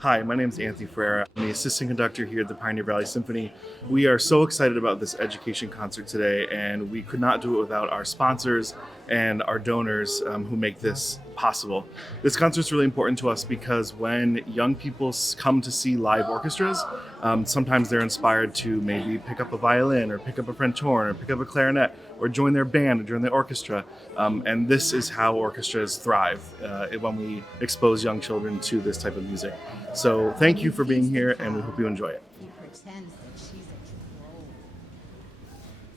Hi, my name is Anthony Ferreira. I'm the assistant conductor here at the Pioneer Valley Symphony. We are so excited about this education concert today, and we could not do it without our sponsors and our donors who make this possible. This concert is really important to us because when young people come to see live orchestras, sometimes they're inspired to maybe pick up a violin or pick up a French horn or pick up a clarinet or join their band or join the orchestra. And this is how orchestras thrive when we expose young children to this type of music. So thank you for being here, and we hope you enjoy it.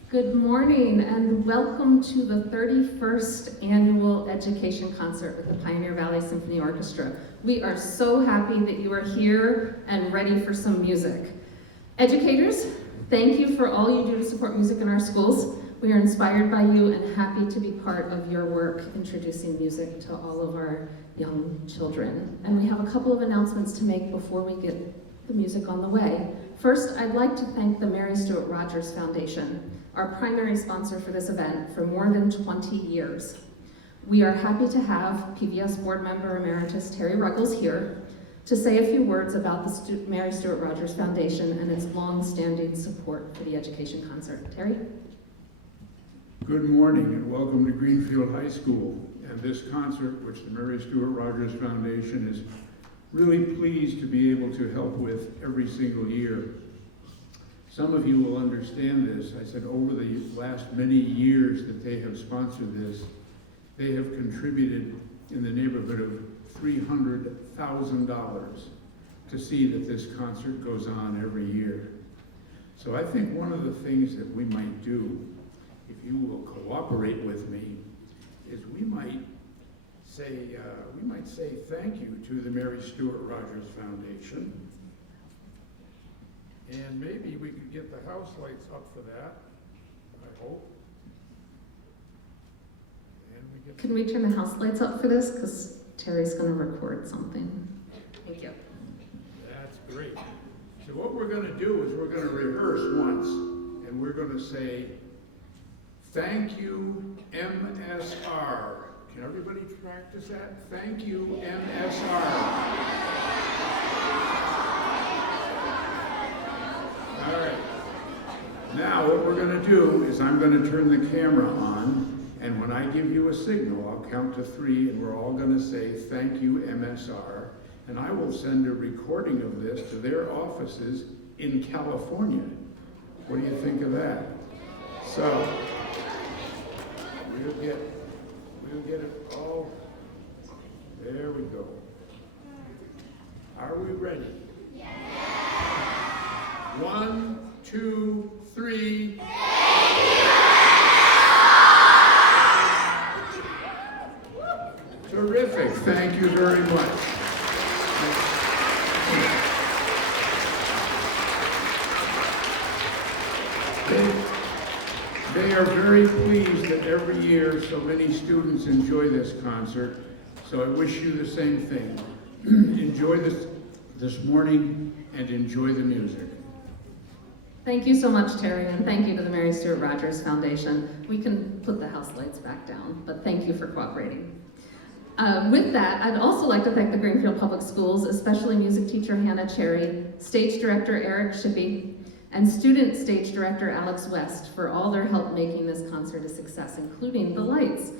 Good morning and welcome to the 31st Annual Education Concert with the Pioneer Valley Symphony Orchestra. We are so happy that you are here and ready for some music. Educators, thank you for all you do to support music in our schools. We are inspired by you and happy to be part of your work introducing music to all of our young children. And we have a couple of announcements to make before we get the music on the way. First, I'd like to thank the Mary Stuart Rogers Foundation, our primary sponsor for this event for more than 20 years. We are happy to have PVS Board Member Emeritus Terry Ruggles here to say a few words about the Mary Stuart Rogers Foundation and its long-standing support for the education concert. Terry? Good morning and welcome to Greenfield High School and this concert, which the Mary Stuart Rogers Foundation is really pleased to be able to help with every single year. Some of you will understand this. I said over the last many years that they have sponsored this, they have contributed in the neighborhood of $300,000 to see that this concert goes on every year. So I think one of the things that we might do, if you will cooperate with me, is we might say thank you to the Mary Stuart Rogers Foundation. And maybe we could get the house lights up for that, I hope. And Can we turn the house lights up for this? Because Terry's going to record something. Thank you. That's great. So what we're going to do is we're going to rehearse once, and we're going to say, thank you, MSR. Can everybody practice that? Thank you, MSR. All right. Now what we're going to do is I'm going to turn the camera on, and when I give you a signal, I'll count to 3, and we're all going to say, thank you, MSR, and I will send a recording of this to their offices in California. What do you think of that? So, we'll get it all, there we go. Are we ready? Yeah. 1, 2, 3. Terrific, thank you very much. They are very pleased that every year so many students enjoy this concert, so I wish you the same thing. Enjoy this morning and enjoy the music. Thank you so much, Terry, and thank you to the Mary Stuart Rogers Foundation. We can put the house lights back down, but thank you for cooperating. With that, I'd also like to thank the Greenfield Public Schools, especially music teacher Hannah Cherry, stage director Eric Shippey, and student stage director Alex West for all their help making this concert a success, including the lights.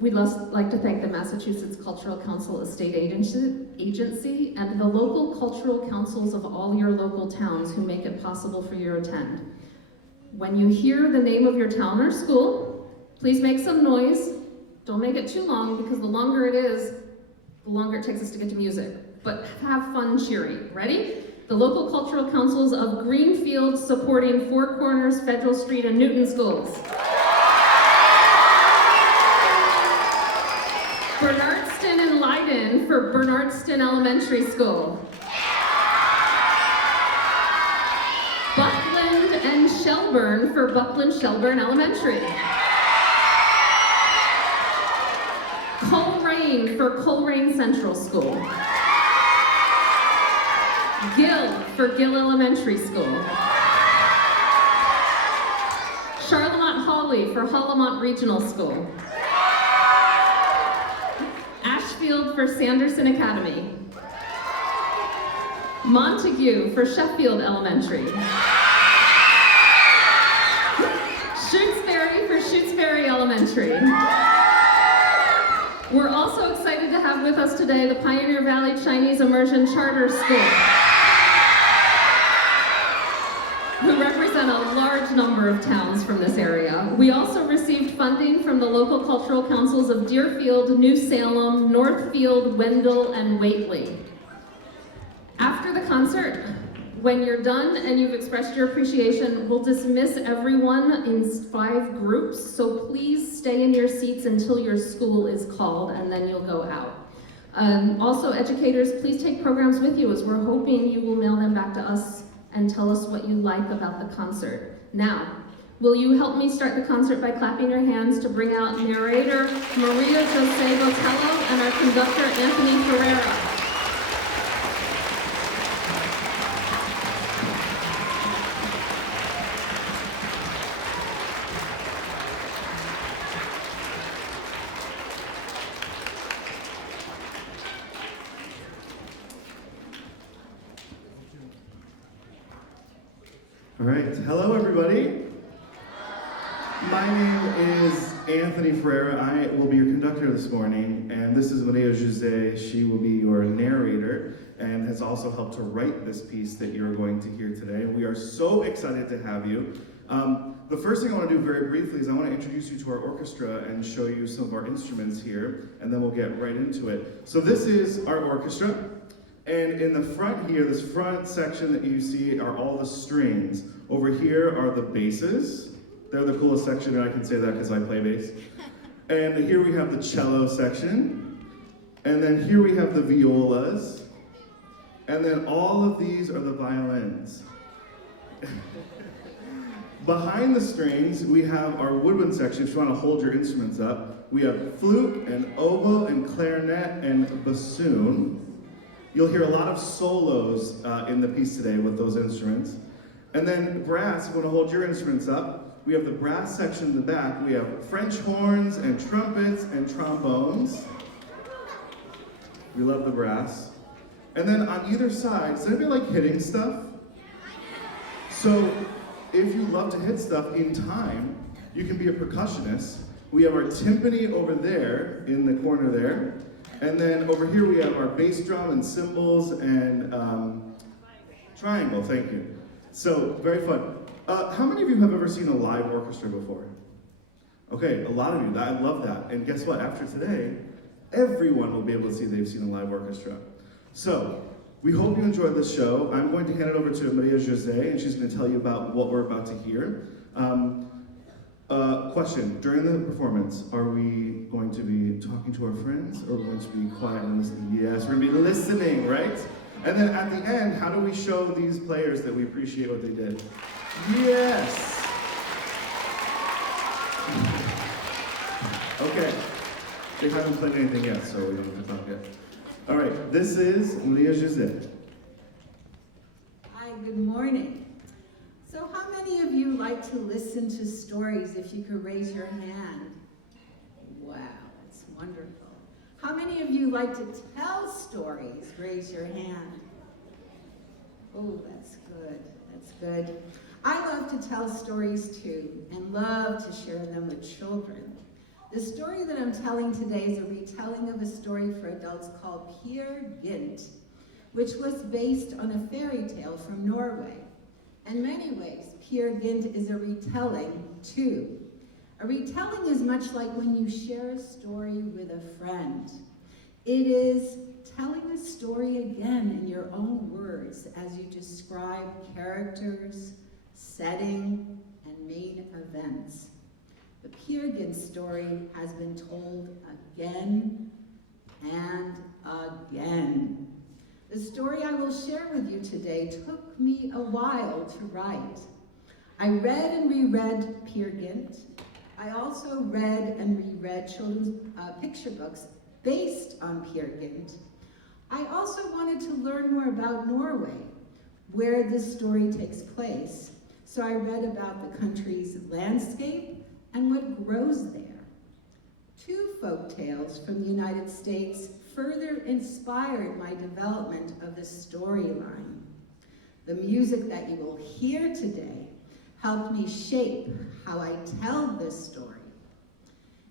We'd like to thank the Massachusetts Cultural Council Estate Agency and the local cultural councils of all your local towns who make it possible for you to attend. When you hear the name of your town or school, please make some noise. Don't make it too long, because the longer it is, the longer it takes us to get to music. But have fun cheering. Ready? The local cultural councils of Greenfield supporting Four Corners, Federal Street, and Newton schools. Bernardston and Leiden for Bernardston Elementary School. Buckland and Shelburne for Buckland Shelburne Elementary. Coleraine for Coleraine Central School. Gill for Gill Elementary School. Charlemont Hawley for Hollamont Regional School. Ashfield for Sanderson Academy. Montague for Sheffield Elementary. Shutesbury for Shutesbury Elementary. We're also excited to have with us today the Pioneer Valley Chinese Immersion Charter School, who represent a large number of towns from this area. We also received funding from the local cultural councils of Deerfield, New Salem, Northfield, Wendell, and Whately. After the concert, when you're done and you've expressed your appreciation, we'll dismiss everyone in 5 groups, so please stay in your seats until your school is called, and then you'll go out. Also, educators, please take programs with you, as we're hoping you will mail them back to us and tell us what you like about the concert. Now, will you help me start the concert by clapping your hands to bring out narrator Maria José Botelho and our conductor Anthony Ferreira. All right, hello everybody. My name is Anthony Ferreira. I will be your conductor this morning, and this is Maria José. She will be your narrator and has also helped to write this piece that you're going to hear today. We are so excited to have you. The first thing I want to do very briefly is I want to introduce you to our orchestra and show you some of our instruments here, and then we'll get right into it. So this is our orchestra. And in the front here, this front section that you see are all the strings. Over here are the basses. They're the coolest section, and I can say that because I play bass. And here we have the cello section. And then here we have the violas. And then all of these are the violins. Behind the strings, we have our woodwind section. If you want to hold your instruments up, we have flute and oboe and clarinet and bassoon. You'll hear a lot of solos in the piece today with those instruments. And then brass, if you want to hold your instruments up, we have the brass section in the back. We have French horns and trumpets and trombones. We love the brass. And then on either side, does anybody like hitting stuff? So if you love to hit stuff in time, you can be a percussionist. We have our timpani over there in the corner there. And then over here we have our bass drum and cymbals and triangle, thank you. So, very fun. How many of you have ever seen a live orchestra before? Okay, a lot of you, I love that. And guess what, after today, everyone will be able to see they've seen a live orchestra. So, we hope you enjoyed this show. I'm going to hand it over to Maria José, and she's going to tell you about what we're about to hear. Question, during the performance, are we going to be talking to our friends, or are we going to be quiet and listening? Yes, we're going to be listening, right? And then at the end, how do we show these players that we appreciate what they did? Yes! Okay, they haven't played anything yet, so we don't have to talk yet. All right, this is Maria José. Hi, good morning. So how many of you like to listen to stories? If you could raise your hand. Wow, that's wonderful. How many of you like to tell stories? Raise your hand. Oh, that's good, that's good. I love to tell stories too, and love to share them with children. The story that I'm telling today is a retelling of a story for adults called Peer Gynt, which was based on a fairy tale from Norway. In many ways, Peer Gynt is a retelling too. A retelling is much like when you share a story with a friend. It is telling a story again in your own words as you describe characters, setting, and main events. The Peer Gynt story has been told again and again. The story I will share with you today took me a while to write. I read and reread Peer Gynt. I also read and reread children's picture books based on Peer Gynt. I also wanted to learn more about Norway, where this story takes place. So I read about the country's landscape and what grows there. 2 folk tales from the United States further inspired my development of the storyline. The music that you will hear today helped me shape how I tell this story.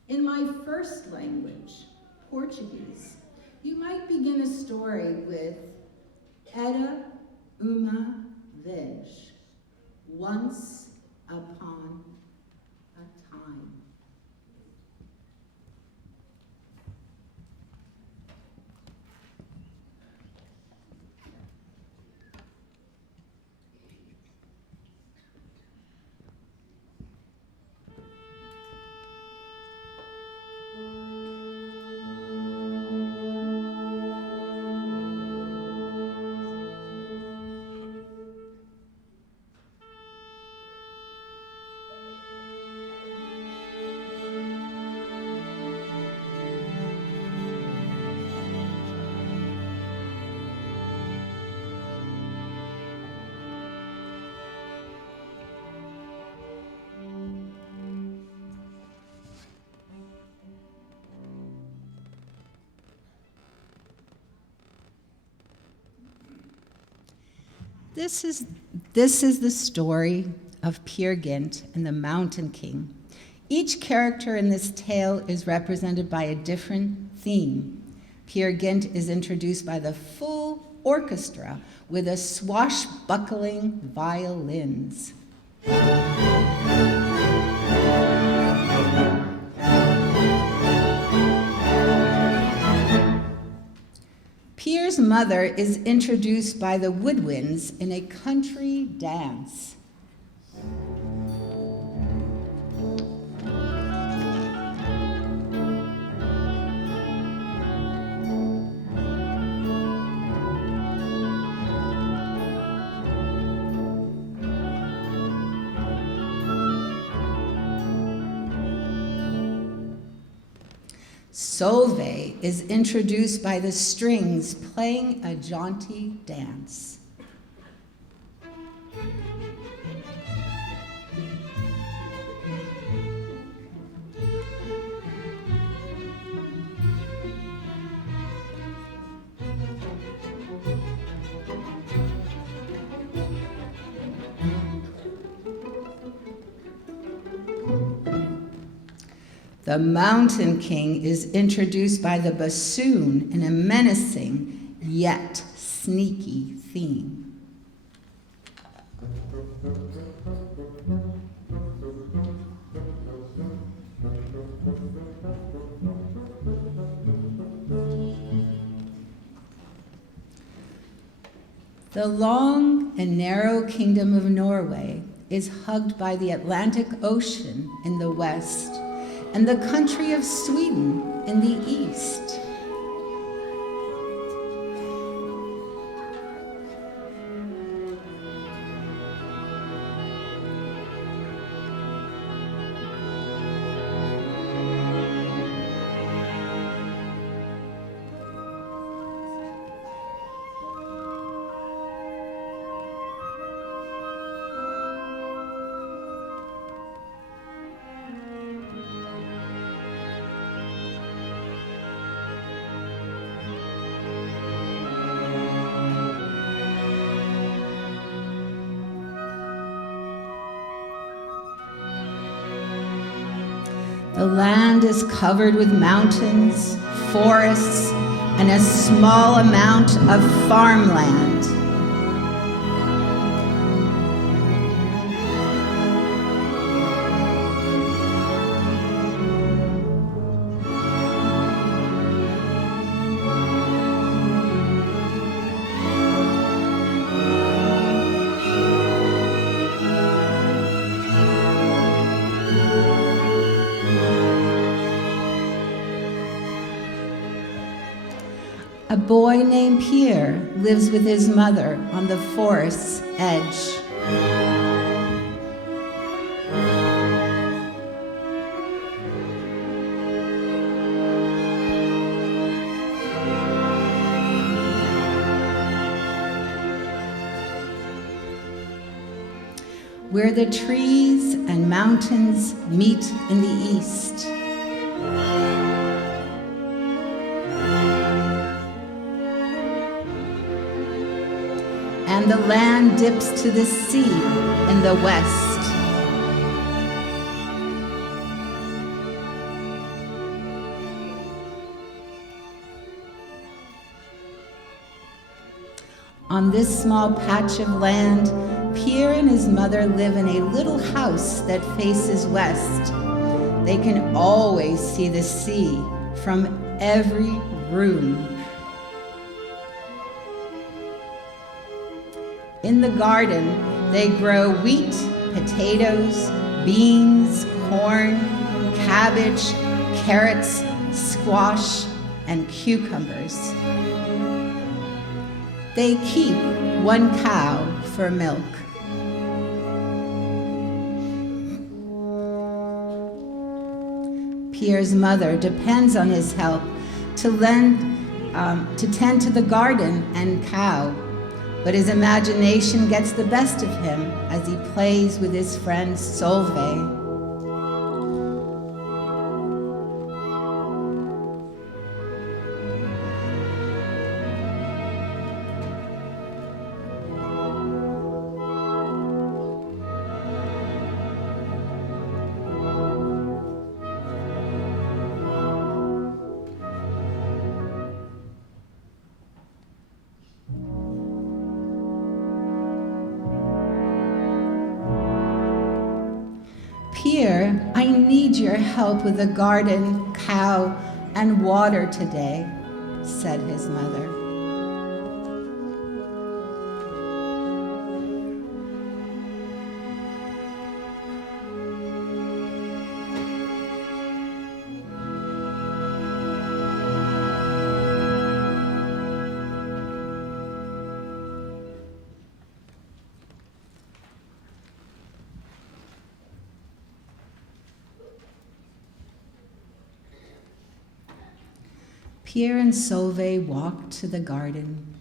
In my first language, Portuguese, you might begin a story with Era uma vez, once upon a time. This is the story of Peer Gynt and the Mountain King. Each character in this tale is represented by a different theme. Peer Gynt is introduced by the full orchestra with a swashbuckling violins. Peer's mother is introduced by the woodwinds in a country dance. Solveig is introduced by the strings playing a jaunty dance. The Mountain King is introduced by the bassoon in a menacing yet sneaky theme. The long and narrow kingdom of Norway is hugged by the Atlantic Ocean in the west and the country of Sweden in the east. The land is covered with mountains, forests, and a small amount of farmland. A boy named Pierre lives with his mother on the forest's edge. Where the trees and mountains meet in the east. and the land dips to the sea in the west. On this small patch of land, Peer and his mother live in a little house that faces west. They can always see the sea from every room. In the garden, they grow wheat, potatoes, beans, corn, cabbage, carrots, squash, and cucumbers. They keep one cow for milk. Peer's mother depends on his help to tend to the garden and cow, but his imagination gets the best of him as he plays with his friend Solveig. Peer, I need your help with the garden, cow, and water today, said his mother. Peer and Solveig walked to the garden.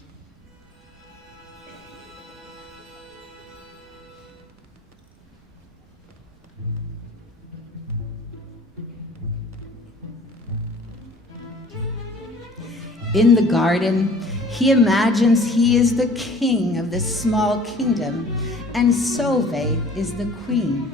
In the garden, he imagines he is the king of the small kingdom, and Solveig is the queen.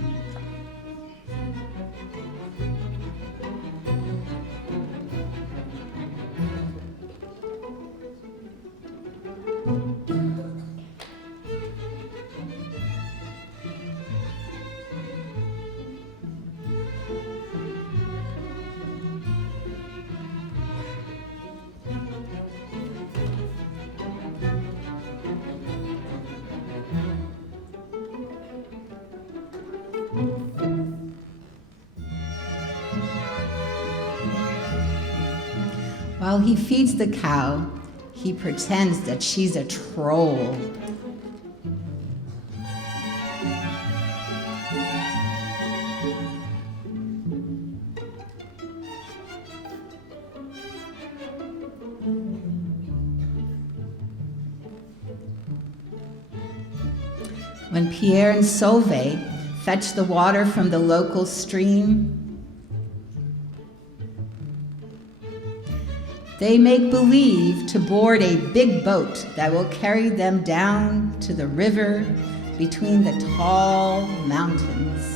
While he feeds the cow, he pretends that she's a troll. When Peer and Solveig fetch the water from the local stream, they make believe to board a big boat that will carry them down to the river between the tall mountains.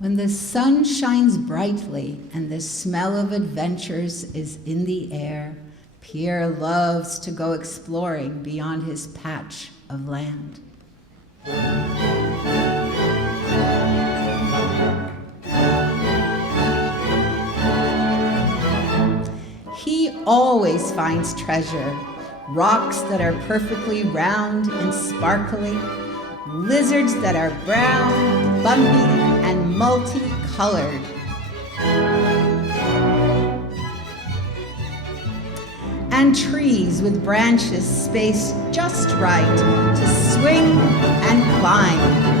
When the sun shines brightly and the smell of adventures is in the air, Peer loves to go exploring beyond his patch of land. He always finds treasure. Rocks that are perfectly round and sparkly, lizards that are brown, bumpy, and multicolored. And trees with branches spaced just right to swing and climb.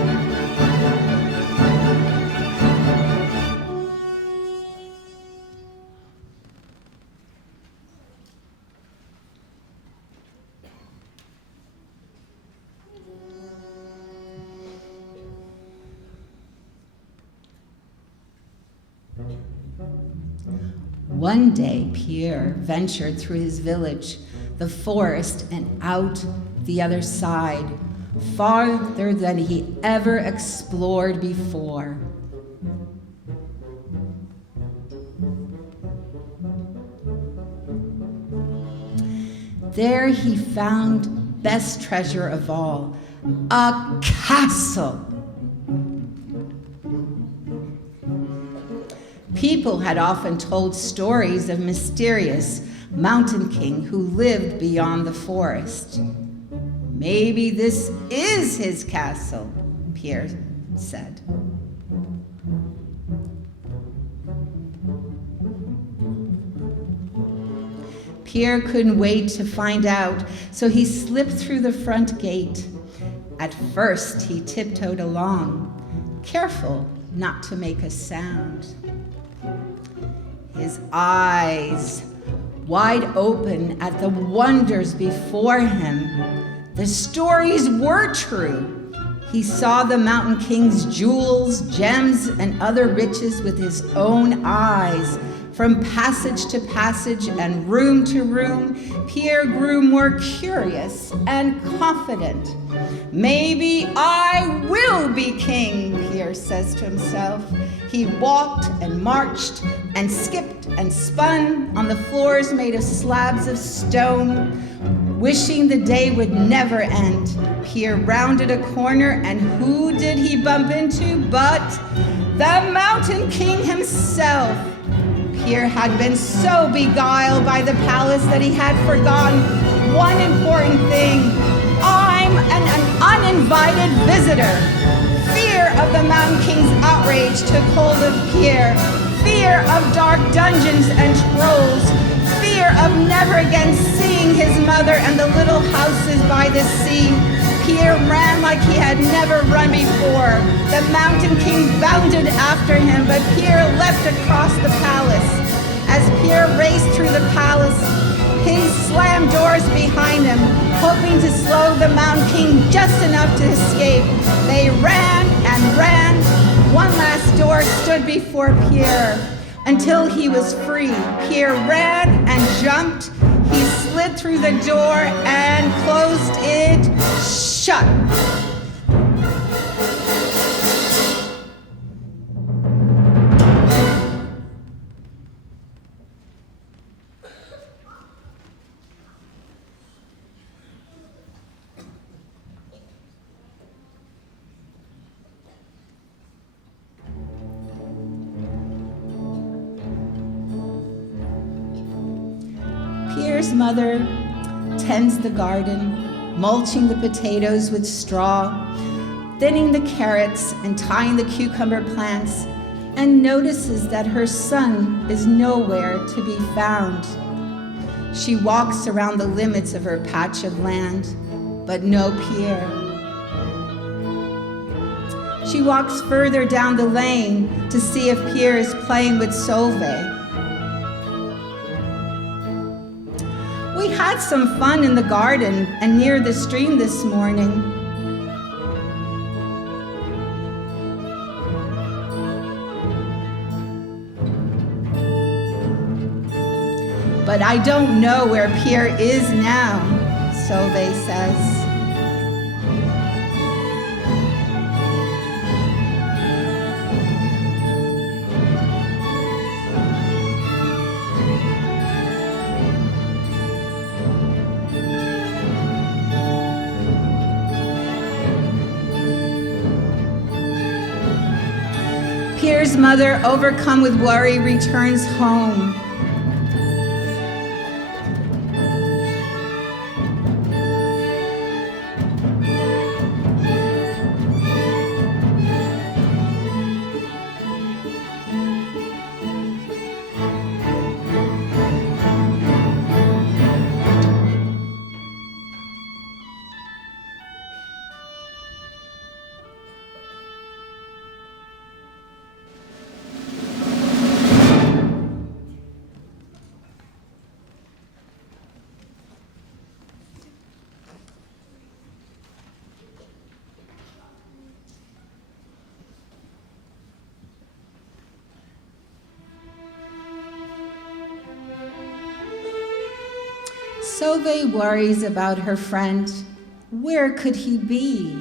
One day, Pierre ventured through his village, the forest, and out the other side, farther than he ever explored before. There he found best treasure of all, a castle. People had often told stories of mysterious mountain king who lived beyond the forest. Maybe this is his castle, Pierre said. Pierre couldn't wait to find out, so he slipped through the front gate. At first, he tiptoed along, careful not to make a sound. His eyes wide open at the wonders before him. The stories were true. He saw the Mountain King's jewels, gems, and other riches with his own eyes. From passage to passage and room to room, Pierre grew more curious and confident. Maybe I will be king, Pierre says to himself. He walked and marched and skipped and spun on the floors made of slabs of stone, wishing the day would never end. Pierre rounded a corner, and who did he bump into but the Mountain King himself? Pierre had been so beguiled by the palace that he had forgotten one important thing. I'm an uninvited visitor. Fear of the Mountain King's outrage took hold of Pierre. Fear of dark dungeons and trolls. Fear of never again seeing his mother and the little houses by the sea. Pierre ran like he had never run before. The Mountain King bounded after him, but Pierre leapt across the palace. As Pierre raced through the palace, he slammed doors behind him, hoping to slow the Mountain King just enough to escape. They ran and ran. One last door stood before Pierre. Until he was free, Pierre ran and jumped. He slid through the door and closed it shut. Pierre's mother tends the garden, mulching the potatoes with straw, thinning the carrots and tying the cucumber plants, and notices that her son is nowhere to be found. She walks around the limits of her patch of land, but no Pierre. She walks further down the lane to see if Pierre is playing with Solveig. We had some fun in the garden and near the stream this morning. But I don't know where Pierre is now, Solveig says. Pierre's mother, overcome with worry, returns home. Sove worries about her friend. Where could he be?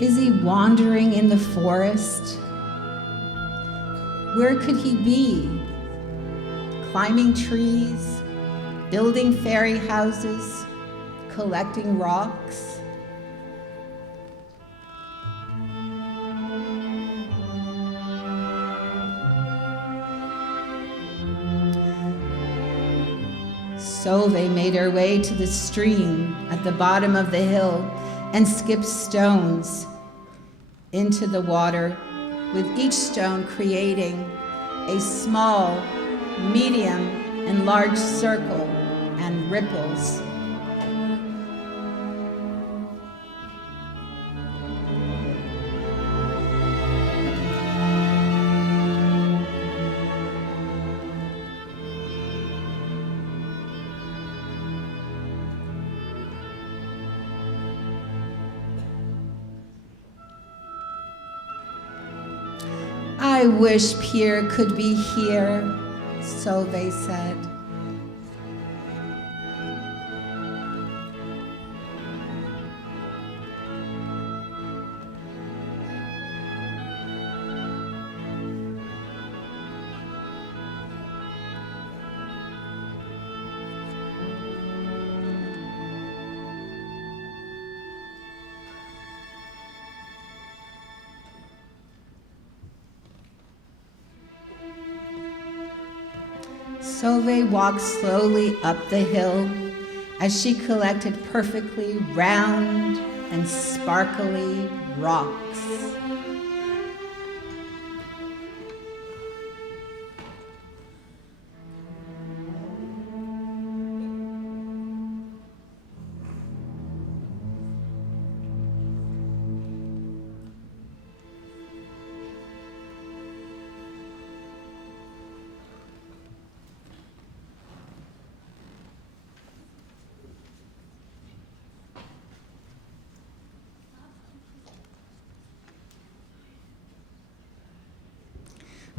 Is he wandering in the forest? Where could he be? Climbing trees, building fairy houses, collecting rocks? Sove made her way to the stream at the bottom of the hill and skipped stones into the water, with each stone creating a small, medium, and large circle and ripples. I wish Peer could be here, Sove said. Sove walked slowly up the hill as she collected perfectly round and sparkly rocks.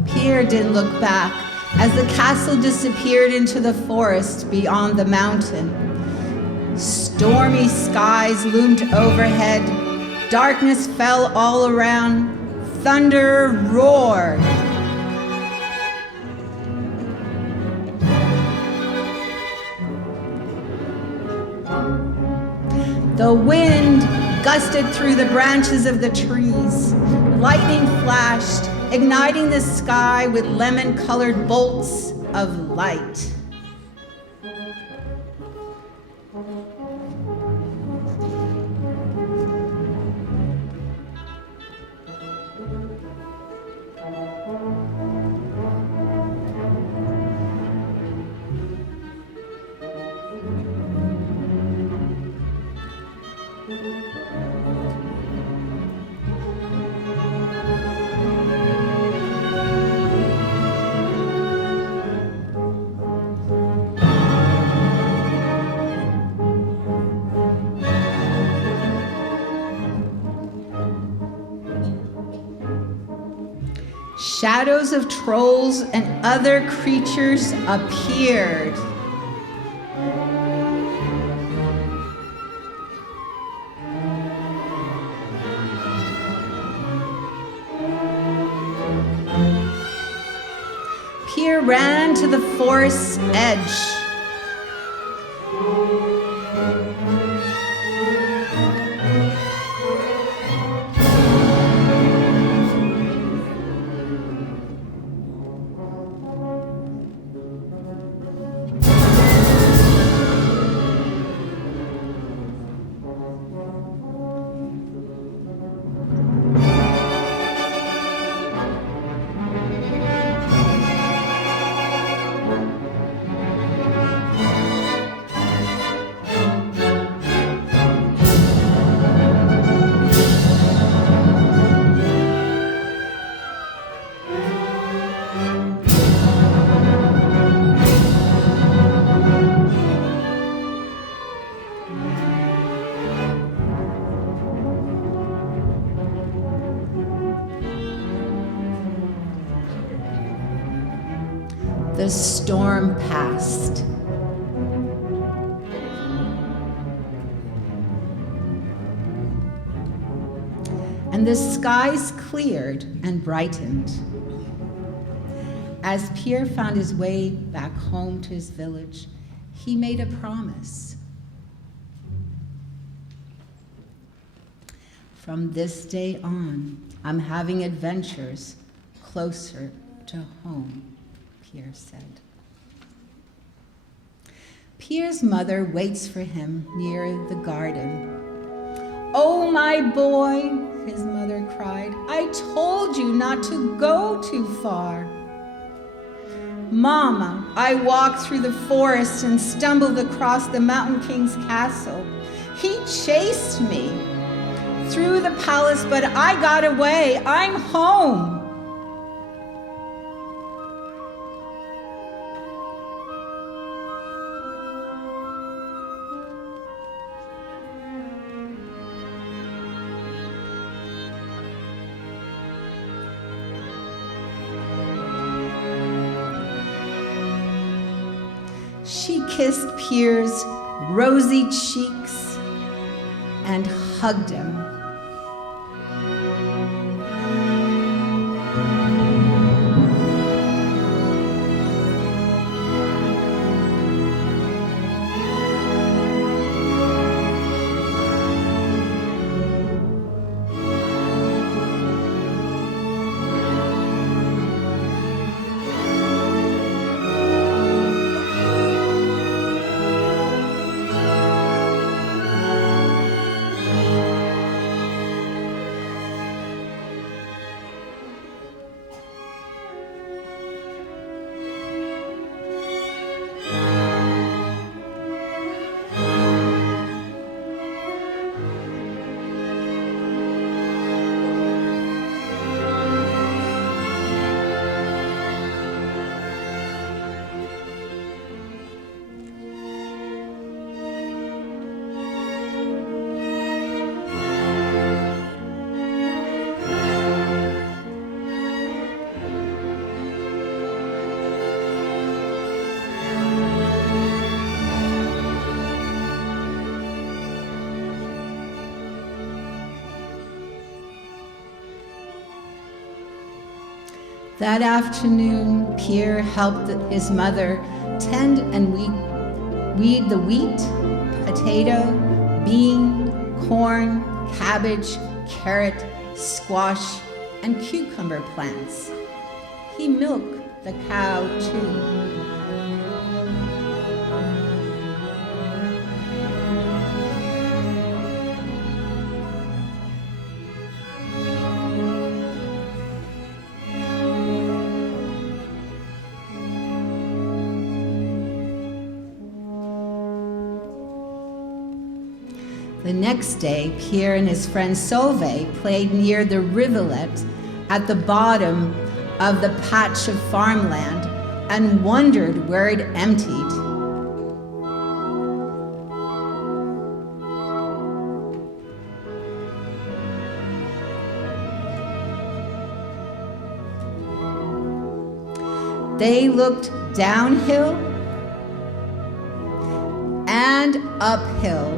Peer didn't look back as the castle disappeared into the forest beyond the mountain. Stormy skies loomed overhead. Darkness fell all around. Thunder roared. The wind gusted through the branches of the trees. Lightning flashed, igniting the sky with lemon-colored bolts of light. Shadows of trolls and other creatures appeared. Peer ran to the forest's edge. The storm passed. And the skies cleared and brightened. As Peer found his way back home to his village, he made a promise. From this day on, I'm having adventures closer to home, Peer said. Peer's mother waits for him near the garden. "Oh, my boy," his mother cried, "I told you not to go too far." "Mama, I walked through the forest and stumbled across the Mountain King's castle. He chased me through the palace, but I got away. I'm home." She kissed Peer's rosy cheeks and hugged him. That afternoon, Peer helped his mother tend and weed the wheat, potato, bean, corn, cabbage, carrot, squash, and cucumber plants. He milked the cow too. The next day, Peer and his friend José played near the rivulet at the bottom of the patch of farmland and wondered where it emptied. They looked downhill and uphill.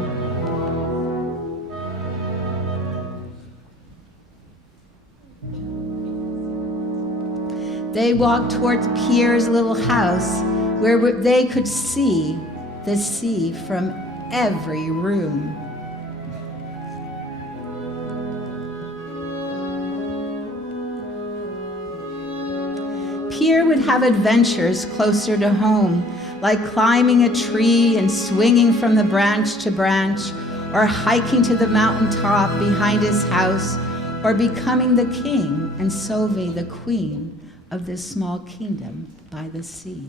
They walked towards Peer's little house where they could see the sea from every room. Peer would have adventures closer to home, like climbing a tree and swinging from the branch to branch, or hiking to the mountaintop behind his house, or becoming the king and José the queen of this small kingdom by the sea.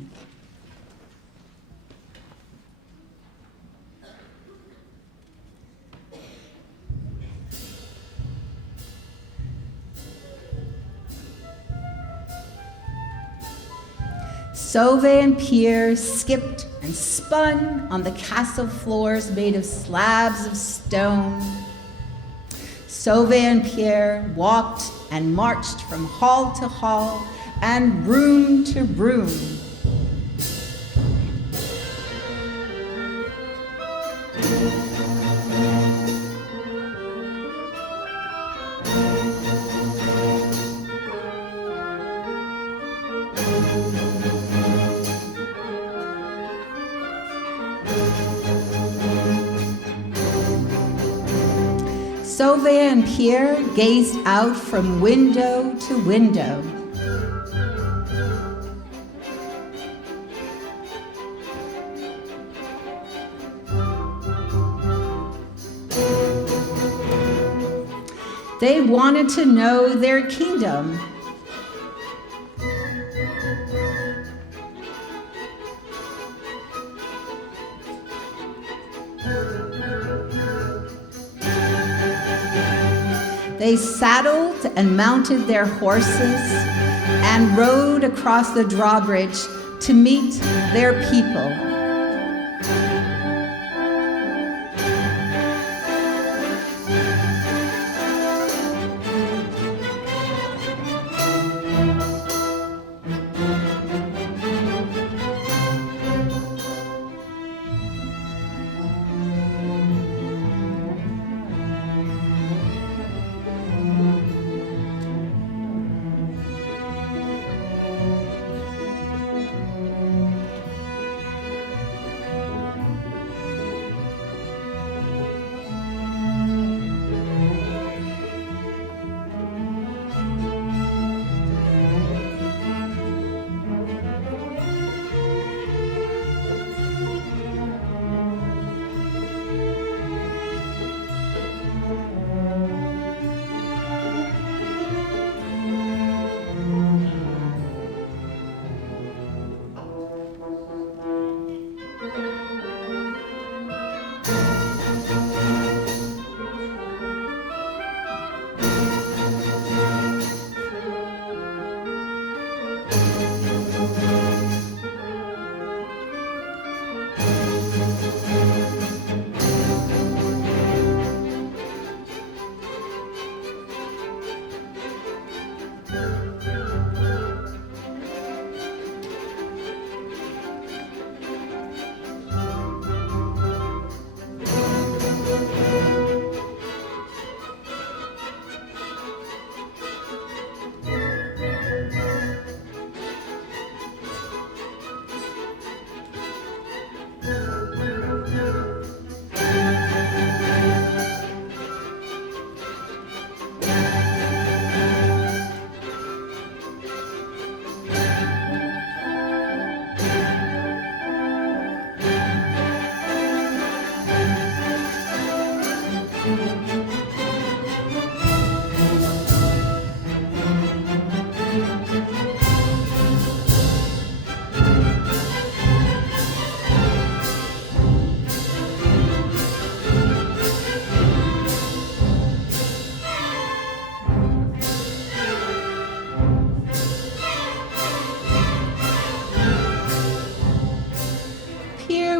José and Peer skipped and spun on the castle floors made of slabs of stone. José and Peer walked and marched from hall to hall and room to room. Sauvé and Pierre gazed out from window to window. They wanted to know their kingdom. They saddled and mounted their horses and rode across the drawbridge to meet their people.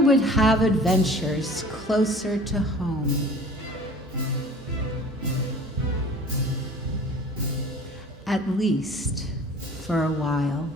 Would have adventures closer to home. At least for a while.